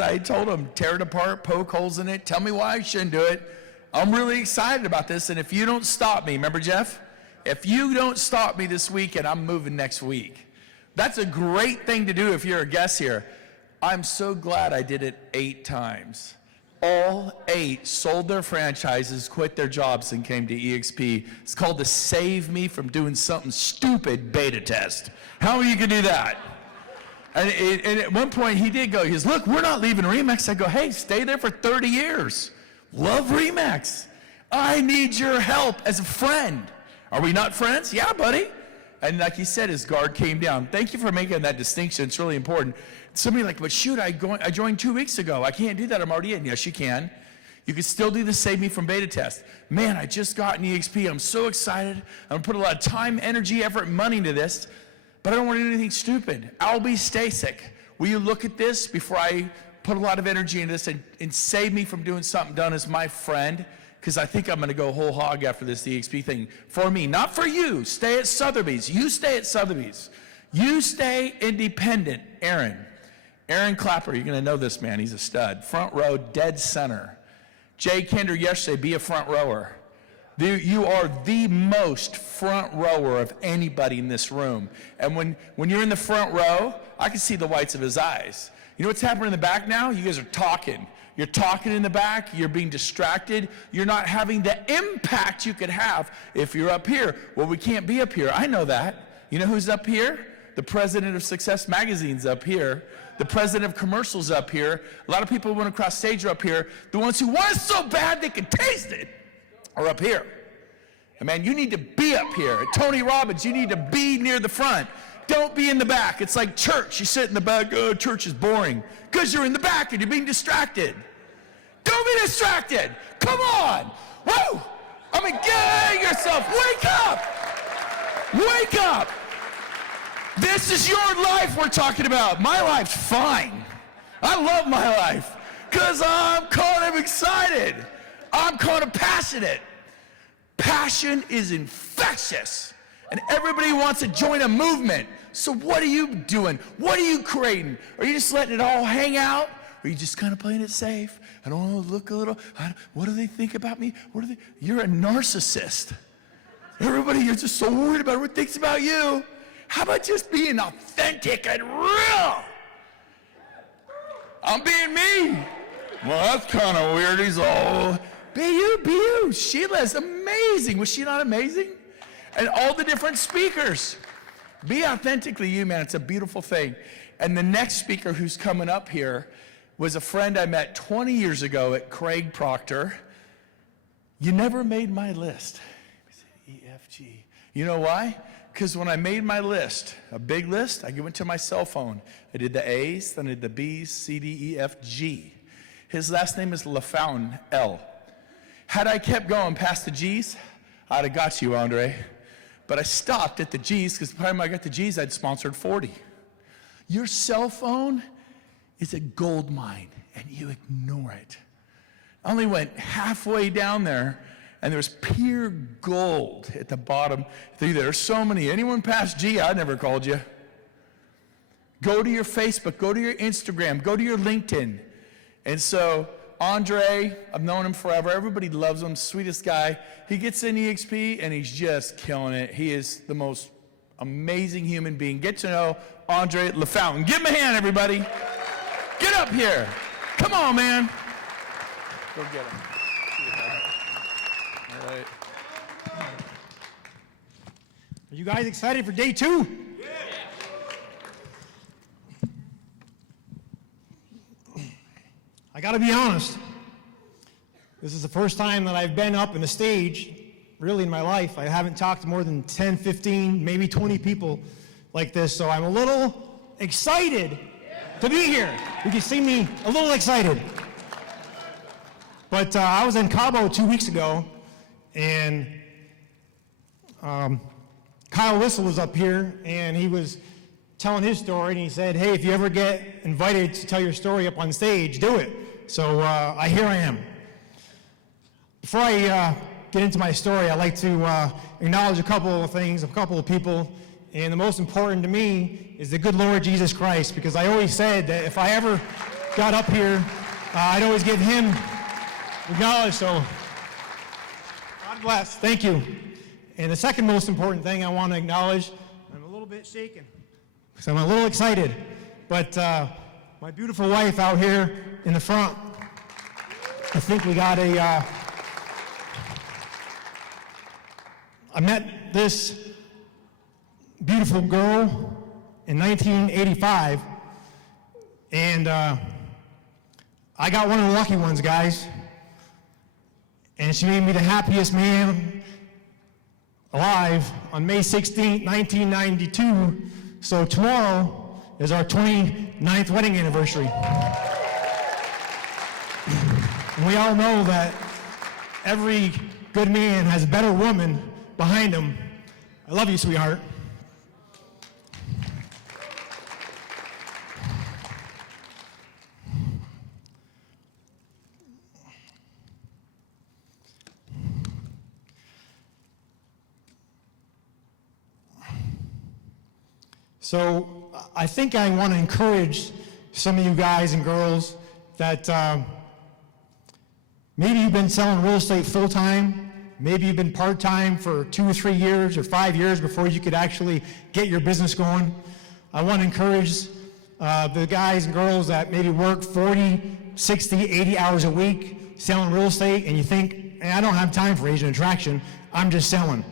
I told him, tear it apart, poke holes in it, tell me why I shouldn't do it. I'm really excited about this, and if you don't stop me, remember Jeff? If you don't stop me this weekend, I'm moving next week. That's a great thing to do if you're a guest here. I'm so glad I did it 8 times. All 8 sold their franchises, quit their jobs, and came to EXP. It's called the Save Me from Doing Something Stupid beta test. How many of you can do that? And at one point he did go, he goes, look, we're not leaving Remax. I go, hey, stay there for 30 years. Love Remax. I need your help as a friend. Are we not friends? Yeah, buddy. And like he said, his guard came down. Thank you for making that distinction. It's really important. Somebody like, but shoot, I joined 2 weeks ago. I can't do that. I'm already in. Yes, you can. You can still do the Save Me from beta test. Man, I just got an EXP. I'm so excited. I'm going to put a lot of time, energy, effort, and money into this. But I don't want to do anything stupid. Albie Stasek, will you look at this before I put a lot of energy into this and save me from doing something dumb as my friend? Because I think I'm going to go whole hog after this EXP thing. For me, not for you. Stay at Sotheby's. You stay at Sotheby's. You stay independent. Aaron Clapper, you're going to know this man. He's a stud. Front row, dead center. Jay Kinder yesterday, be a front rower. You are the most front rower of anybody in this room. And when you're in the front row, I can see the whites of his eyes. You know what's happening in the back now? You guys are talking. You're talking in the back. You're being distracted. You're not having the impact you could have if you're up here. Well, we can't be up here. I know that. You know who's up here? The president of Success Magazine's up here. The president of Commercials up here. A lot of people who went across stage are up here. The ones who want it so bad they can taste it are up here. And man, you need to be up here. At Tony Robbins, you need to be near the front. Don't be in the back. It's like church. You sit in the back, oh, church is boring. Because you're in the back and you're being distracted. Don't be distracted. Come on. Woo! I mean, get yourself. Wake up. Wake up. This is your life we're talking about. My life's fine. I love my life because I'm kind of excited. I'm kind of passionate. Passion is infectious, and everybody wants to join a movement. So what are you doing? What are you creating? Are you just letting it all hang out? Or are you just kind of playing it safe? I don't want to look a little, what do they think about me? You're a narcissist. Everybody, you're just so worried about what thinks about you. How about just being authentic and real? I'm being me. Well, that's kind of weird. He's all, be you, be you. Sheila's amazing. Was she not amazing? And all the different speakers. Be authentically you, man. It's a beautiful thing. And the next speaker who's coming up here was a friend I met 20 years ago at Craig Proctor. You never made my list. E, F, G. You know why? Because when I made my list, a big list, I went to my cell phone. I did the A's, then I did the B's, C, D, E, F, G. His last name is Lafountain, L. Had I kept going past the G's, I'd have got you, Andre. But I stopped at the G's because by the time I got the G's, I'd sponsored 40. Your cell phone is a gold mine, and you ignore it. I only went halfway down there, and there's pure gold at the bottom. There's so many. Anyone past G, I never called you. Go to your Facebook, go to your Instagram, go to your LinkedIn. And so Andre, I've known him forever. Everybody loves him, sweetest guy. He gets in EXP, and he's just killing it. He is the most amazing human being. Get to know Andre Lafountain. Give him a hand, everybody. Get up here. Come on, man. Go get him. All right. Are you guys excited for day 2? I got to be honest. This is the first time that I've been up in the stage, really in my life. I haven't talked to more than 10, 15, maybe 20 people like this, so I'm a little excited to be here. You can see me a little excited. But I was in Cabo 2 weeks ago, and Kyle Whistle was up here, and he was telling his story, and he said, hey, if you ever get invited to tell your story up on stage, do it. So here I am. Before I get into my story, I'd like to acknowledge a couple of things, a couple of people, and the most important to me is the good Lord Jesus Christ, because I always said that if I ever got up here, I'd always give him acknowledge, so God bless. Thank you. And the second most important thing I want to acknowledge, I'm a little bit shaken because I'm a little excited, but my beautiful wife out here in the front, I think we got I met this beautiful girl in 1985, and I got one of the lucky ones, guys, and she made me the happiest man alive on May 16, 1992, so tomorrow is our 29th wedding anniversary. And we all know that every good man has a better woman behind him. I love you, sweetheart. So I think I want to encourage some of you guys and girls that maybe you've been selling real estate full-time, maybe you've been part-time for 2 or 3 years or 5 years before you could actually get your business going. I want to encourage the guys and girls that maybe work 40, 60, 80 hours a week selling real estate, and you think, hey, I don't have time for agent attraction, I'm just selling.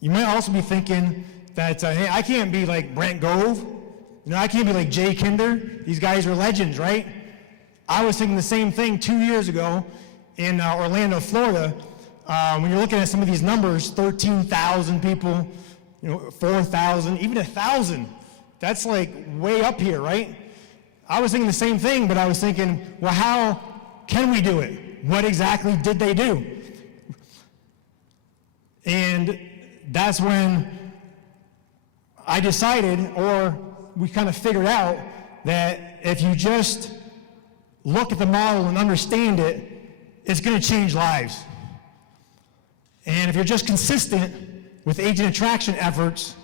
You might also be thinking that, hey, I can't be like Brent Gove, I can't be like Jay Kinder, these guys are legends, right? I was thinking the same thing 2 years ago in Orlando, Florida. When you're looking at some of these numbers, 13,000 people, 4,000, even 1,000, that's like way up here, right? I was thinking the same thing, but I was thinking, well, how can we do it? What exactly did they do? And that's when I decided, or we kind of figured out, that if you just look at the model and understand it, it's going to change lives. And if you're just consistent with agent attraction efforts,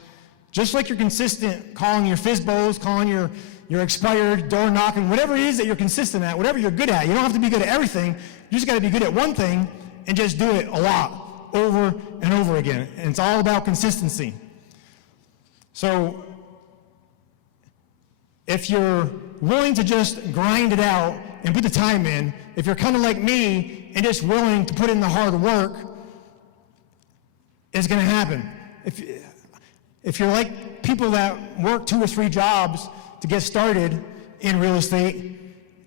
just like you're consistent calling your FISBOs, calling your expired, door knocking, whatever it is that you're consistent at, whatever you're good at, you don't have to be good at everything, you just got to be good at one thing and just do it a lot, over and over again. And it's all about consistency. So if you're willing to just grind it out and put the time in, if you're kind of like me and just willing to put in the hard work, it's going to happen. If you're like people that work 2 or 3 jobs to get started in real estate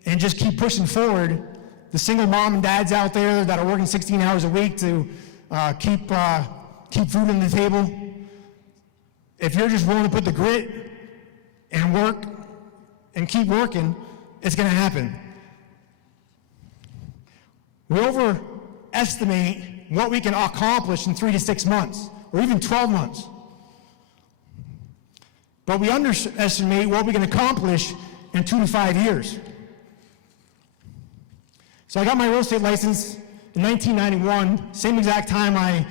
and just keep pushing forward, the single mom and dads out there that are working 16 hours a week to keep food on the table, if you're just willing to put the grit and work and keep working, it's going to happen. We overestimate what we can accomplish in 3 to 6 months, or even 12 months. But we underestimate what we can accomplish in 2 to 5 years. So I got my real estate license in 1991, same exact time I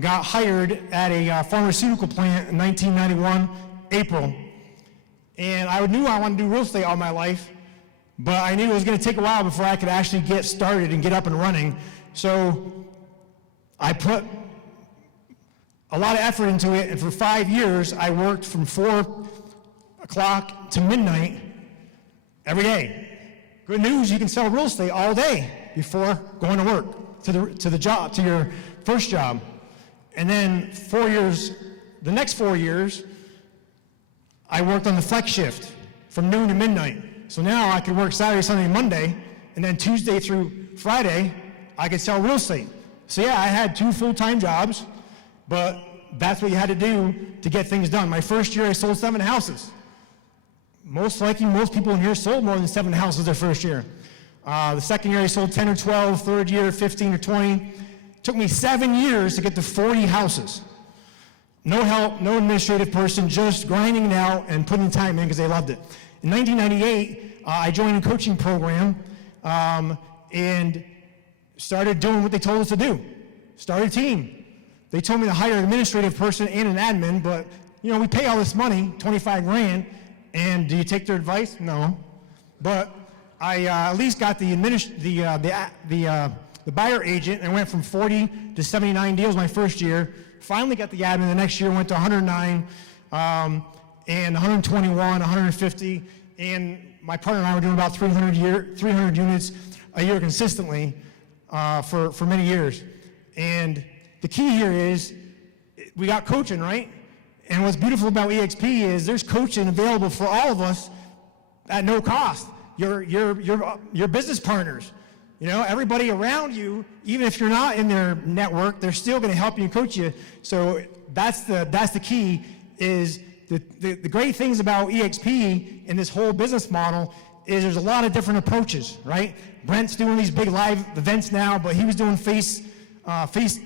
got hired at a pharmaceutical plant in 1991, April. And I knew I wanted to do real estate all my life, but I knew it was going to take a while before I could actually get started and get up and running. So I put a lot of effort into it, and for 5 years, I worked from 4 o'clock to midnight every day. Good news, you can sell real estate all day before going to work, to the job, to your first job. And then 4 years, the next 4 years, I worked on the flex shift from noon to midnight. So now I could work Saturday, Sunday, Monday, and then Tuesday through Friday, I could sell real estate. So yeah, I had 2 full-time jobs, but that's what you had to do to get things done. My first year, I sold 7 houses. Most likely, most people in here sold more than 7 houses their first year. The second year, I sold 10 or 12, third year, 15 or 20. It took me 7 years to get to 40 houses. No help, no administrative person, just grinding it out and putting time in because they loved it. In 1998, I joined a coaching program and started doing what they told us to do. Started a team. They told me to hire an administrative person and an admin, but you know, we pay all this money, 25 grand, and do you take their advice? No. But I at least got the buyer agent, and went from 40 to 79 deals my first year. Finally got the admin. The next year went to 109, and 121, 150, and my partner and I were doing about 300 units a year consistently for many years. And the key here is we got coaching, right? And what's beautiful about EXP is there's coaching available for all of us at no cost. Your business partners, you know, everybody around you, even if you're not in their network, they're still going to help you and coach you. So that's the key. Is the great things about EXP and this whole business model is there's a lot of different approaches, right? Brent's doing these big live events now, but he was doing face-to-face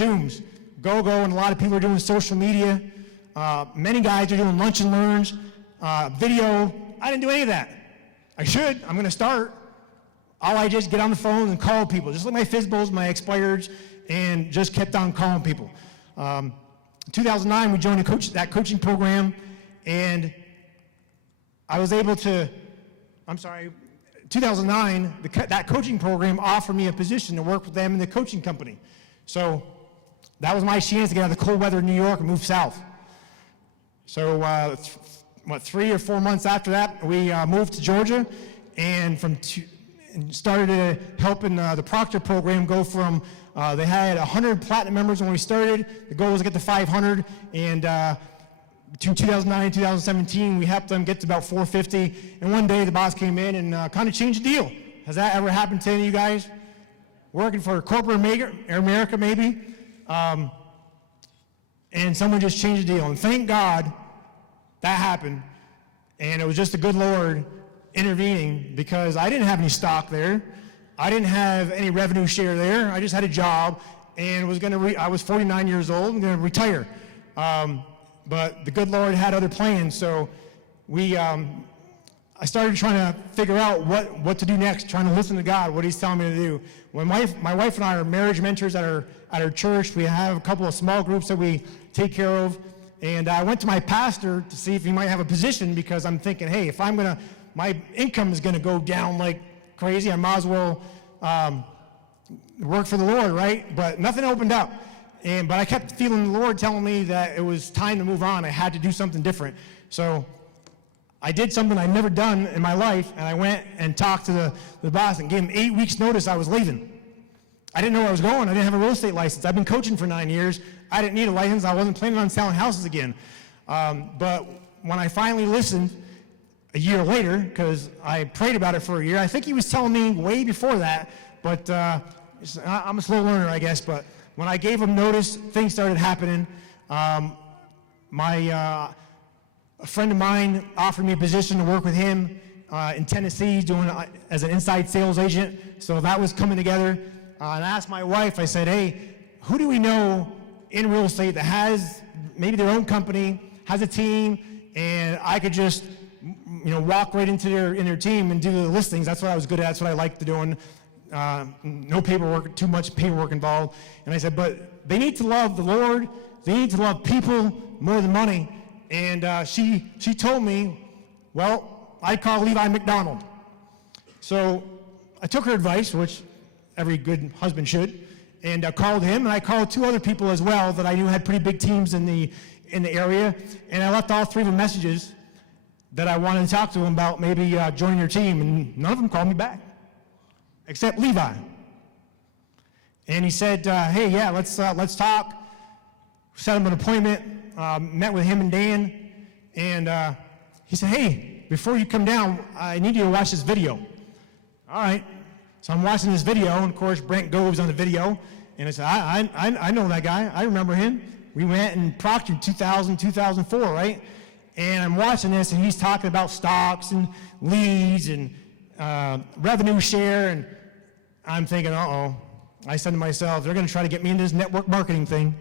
Zooms. Gove and a lot of people are doing social media. Many guys are doing lunch and learns, video. I didn't do any of that. I should. I'm going to start. All I just get on the phone and call people, just like my FISBOs, my expireds, and just kept on calling people. In 2009, we joined that coaching program, and I was able to, 2009, that coaching program offered me a position to work with them in the coaching company. So that was my chance to get out of the cold weather in New York and move south. So 3 or 4 months after that, we moved to Georgia, and started helping the Proctor program go from, they had 100 platinum members when we started. The goal was to get to 500, and between 2009 and 2017, we helped them get to about 450, and one day the boss came in and kind of changed the deal. Has that ever happened to any of you guys? Working for corporate America, maybe? And someone just changed the deal, and thank God that happened, and it was just the good Lord intervening, because I didn't have any stock there. I didn't have any revenue share there. I just had a job, and I was 49 years old and going to retire. But the good Lord had other plans, so I started trying to figure out what to do next, trying to listen to God, what He's telling me to do. When my wife and I are marriage mentors at our church, we have a couple of small groups that we take care of, and I went to my pastor to see if he might have a position, because I'm thinking, hey, if my income is going to go down like crazy, I might as well work for the Lord, right? But nothing opened up. But I kept feeling the Lord telling me that it was time to move on. I had to do something different. So I did something I'd never done in my life, and I went and talked to the boss and gave him 8 weeks notice I was leaving. I didn't know where I was going. I didn't have a real estate license. I've been coaching for 9 years. I didn't need a license. I wasn't planning on selling houses again. But when I finally listened, a year later, because I prayed about it for a year. I think he was telling me way before that, but I'm a slow learner, I guess. But when I gave him notice, things started happening. A friend of mine offered me a position to work with him in Tennessee, doing as an inside sales agent. So that was coming together. And I asked my wife, I said, hey, who do we know in real estate that has maybe their own company, has a team, and I could just walk right into their team and do the listings. That's what I was good at. That's what I liked doing. No paperwork, too much paperwork involved. And I said, but they need to love the Lord. They need to love people more than money. And she told me, well, I'd call Levi McDonald. So I took her advice, which every good husband should, and I called him, and I called 2 other people as well that I knew had pretty big teams in the area, and I left all 3 of them messages that I wanted to talk to him about maybe joining your team, and none of them called me back, except Levi. And he said, hey, yeah, let's talk. Set him an appointment, met with him and Dan, and he said, hey, before you come down, I need you to watch this video. All right. So I'm watching this video, and of course, Brent Gove's on the video, and I said, I know that guy. I remember him. We went and proctored 2004, right? And I'm watching this, and he's talking about stocks and leads and revenue share, and I'm thinking, uh-oh. I said to myself, they're going to try to get me into this network marketing thing.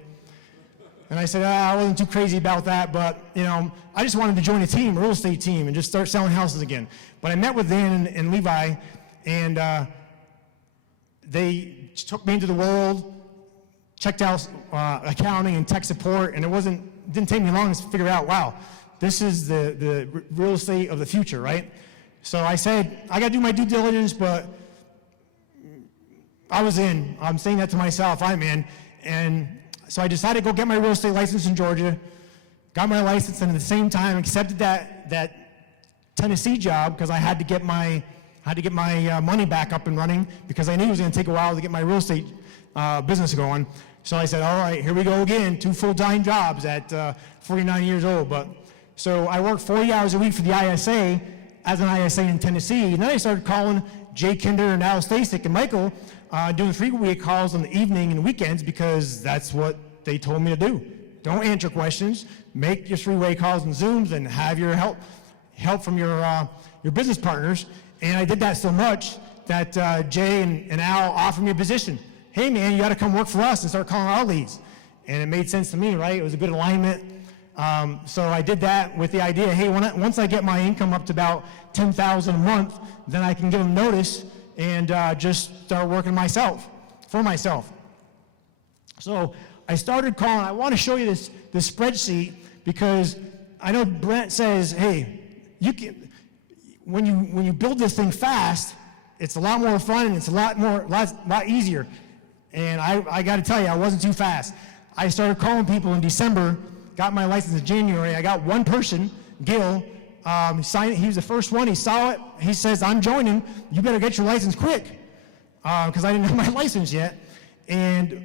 And I said, I wasn't too crazy about that, but, I just wanted to join a team, a real estate team, and just start selling houses again. But I met with Dan and Levi, and they took me into the world, checked out accounting and tech support, and it didn't take me long to figure out, wow, this is the real estate of the future, right? So I said, I got to do my due diligence, but I was in. I'm saying that to myself, I'm in. And so I decided to go get my real estate license in Georgia, got my license, and at the same time accepted that Tennessee job because I had to get my money back up and running because I knew it was going to take a while to get my real estate business going. So I said, all right, here we go again, 2 full-time jobs at 49 years old. So I worked 40 hours a week for the ISA as an ISA in Tennessee, and then I started calling Jay Kinder and Al Stasek and Michael, doing three-way calls on the evening and weekends because that's what they told me to do. Don't answer questions, make your three-way calls and Zooms, and have your help from your business partners. And I did that so much that Jay and Al offered me a position. Hey man, you got to come work for us and start calling our leads. And it made sense to me, right? It was a good alignment. So I did that with the idea, hey, once I get my income up to about $10,000 a month, then I can give them notice and just start working for myself. So I started calling. I want to show you this spreadsheet because I know Brent says, hey, when you build this thing fast, it's a lot more fun and it's a lot easier. And I got to tell you, I wasn't too fast. I started calling people in December, got my license in January. I got one person, Gil, signed it. He was the first one. He saw it. He says, I'm joining. You better get your license quick because I didn't have my license yet. And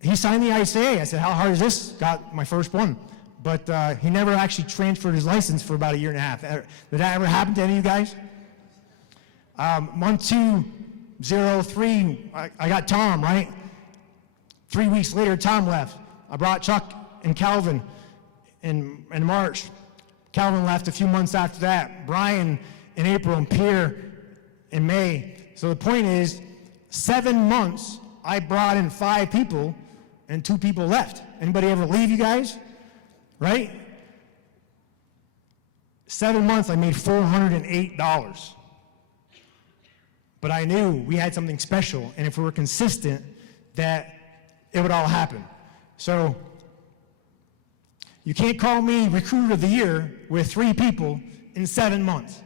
he signed the ICA. I said, how hard is this? Got my first one. But he never actually transferred his license for about 1.5 years. Did that ever happen to any of you guys? Month 2, 0, 3, I got Tom, right? 3 weeks later, Tom left. I brought Chuck and Calvin in March. Calvin left a few months after that. Brian in April and Pierre in May. So the point is, 7 months, I brought in 5 people and 2 people left. Anybody ever leave, you guys? Right? 7 months, I made $408. But I knew we had something special, and if we were consistent, that it would all happen. So you can't call me Recruiter of the Year with 3 people in 7 months.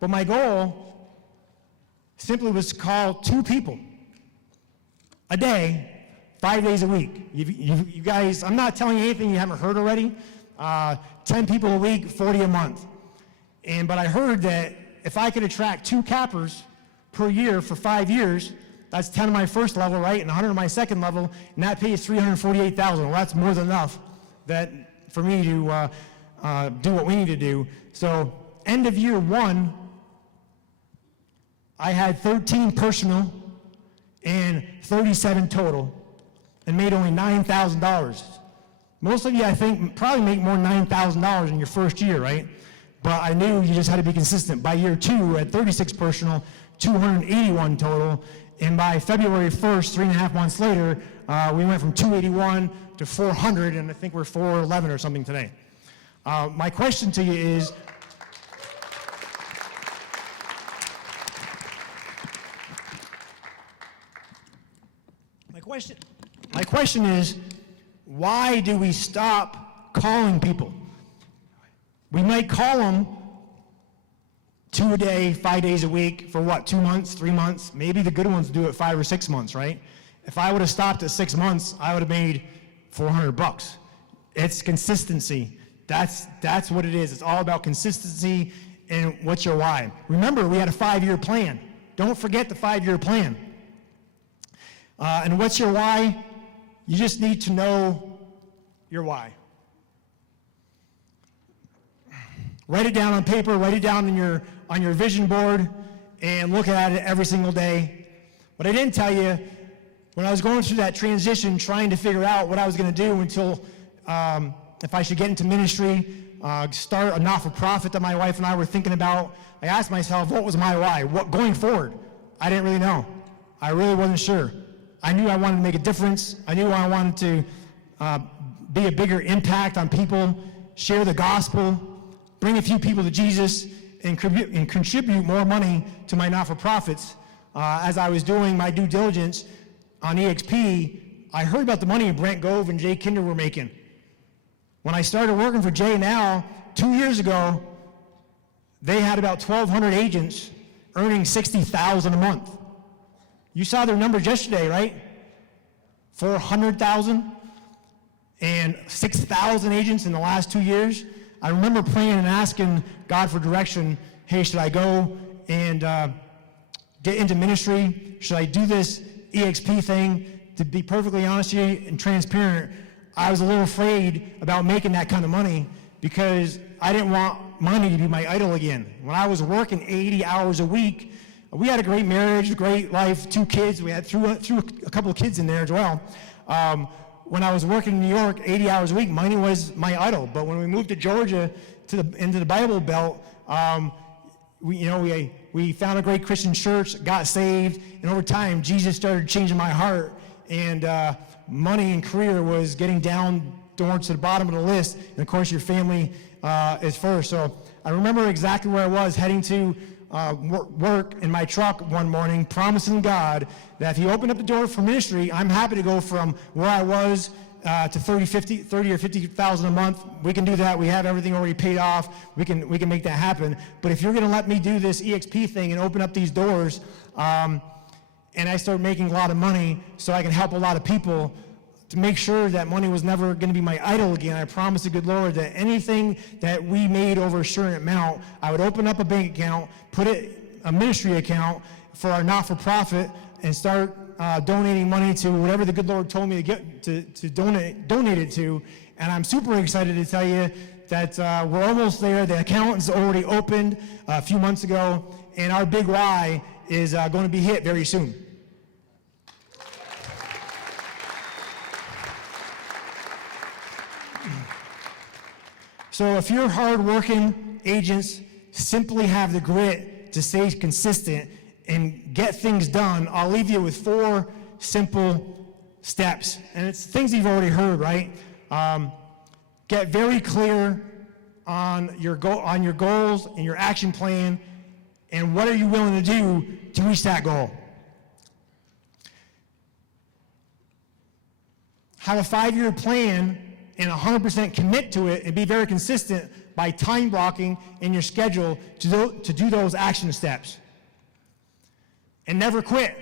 But my goal simply was to call 2 people a day, 5 days a week. You guys, I'm not telling you anything you haven't heard already. 10 people a week, 40 a month. But I heard that if I could attract 2 cappers per year for 5 years, that's 10 of my first level, right, and 100 of my second level, and that pays $348,000. Well, that's more than enough for me to do what we need to do. So end of year 1, I had 13 personal and 37 total and made only $9,000. Most of you, I think, probably make more than $9,000 in your first year, right? But I knew you just had to be consistent. By year 2, at 36 personal, 281 total, and by February 1st, 3.5 months later, we went from 281 to 400, and I think we're 411 or something today. My question to you is, my question is, why do we stop calling people? We might call them 2 a day, 5 days a week for what, 2 months, 3 months? Maybe the good ones do it 5 or 6 months, right? If I would have stopped at 6 months, I would have made $400. It's consistency. That's what it is. It's all about consistency and what's your why. Remember, we had a 5-year plan. Don't forget the 5-year plan. And what's your why? You just need to know your why. Write it down on paper, write it down on your vision board, and look at it every single day. But I didn't tell you, when I was going through that transition, trying to figure out what I was going to do until if I should get into ministry, start a not-for-profit that my wife and I were thinking about, I asked myself, what was my why? What going forward? I didn't really know. I really wasn't sure. I knew I wanted to make a difference. I knew I wanted to be a bigger impact on people, share the gospel, bring a few people to Jesus, and contribute more money to my not-for-profits. As I was doing my due diligence on EXP, I heard about the money Brent, Gove, and Jay Kinder were making. When I started working for Jay now, 2 years ago, they had about 1,200 agents earning $60,000 a month. You saw their numbers yesterday, right? 400,000 and 6,000 agents in the last 2 years. I remember praying and asking God for direction. Hey, should I go and get into ministry? Should I do this EXP thing? To be perfectly honest with you and transparent, I was a little afraid about making that kind of money because I didn't want money to be my idol again. When I was working 80 hours a week, we had a great marriage, great life, 2 kids. We had threw a couple of kids in there as well. When I was working in New York 80 hours a week, money was my idol. But when we moved to Georgia into the Bible Belt, we found a great Christian church, got saved, and over time, Jesus started changing my heart, and money and career was getting down towards the bottom of the list, and of course, your family is first. So I remember exactly where I was heading to work in my truck one morning, promising God that if He opened up the door for ministry, I'm happy to go from where I was to 30 or 50,000 a month. We can do that. We have everything already paid off. We can make that happen. But if you're going to let me do this EXP thing and open up these doors, and I start making a lot of money so I can help a lot of people, to make sure that money was never going to be my idol again, I promised the good Lord that anything that we made over a certain amount, I would open up a bank account, put it a ministry account for our not-for-profit, and start donating money to whatever the good Lord told me to get to donate it to. And I'm super excited to tell you that we're almost there. The account is already opened a few months ago, and our big why is going to be hit very soon. So if you're hardworking agents, simply have the grit to stay consistent and get things done, I'll leave you with 4 simple steps. And it's things you've already heard, right? Get very clear on your goals and your action plan, and what are you willing to do to reach that goal. Have a 5-year plan and 100% commit to it, and be very consistent by time blocking in your schedule to do those action steps. And never quit.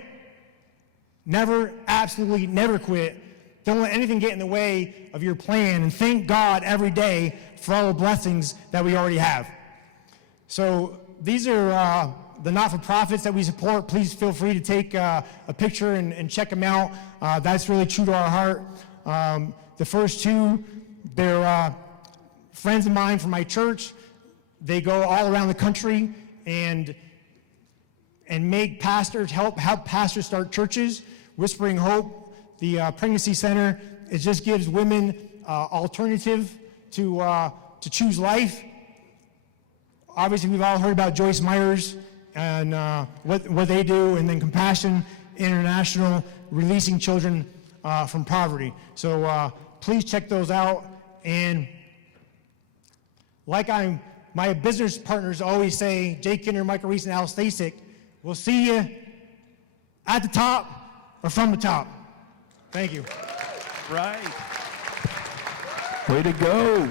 Never, absolutely never quit. Don't let anything get in the way of your plan, and thank God every day for all the blessings that we already have. So these are the not-for-profits that we support. Please feel free to take a picture and check them out. That's really true to our heart. The first 2, they're friends of mine from my church. They go all around the country and make pastors, help pastors start churches. Whispering Hope, the pregnancy center, it just gives women alternative to choose life. Obviously, we've all heard about Joyce Myers and what they do, and then Compassion International, releasing children from poverty. So please check those out. And like my business partners always say, Jake Kinder, Michael Reese, and Al Stasik, we'll see you at the top or from the top. Thank you. Right. Way to go.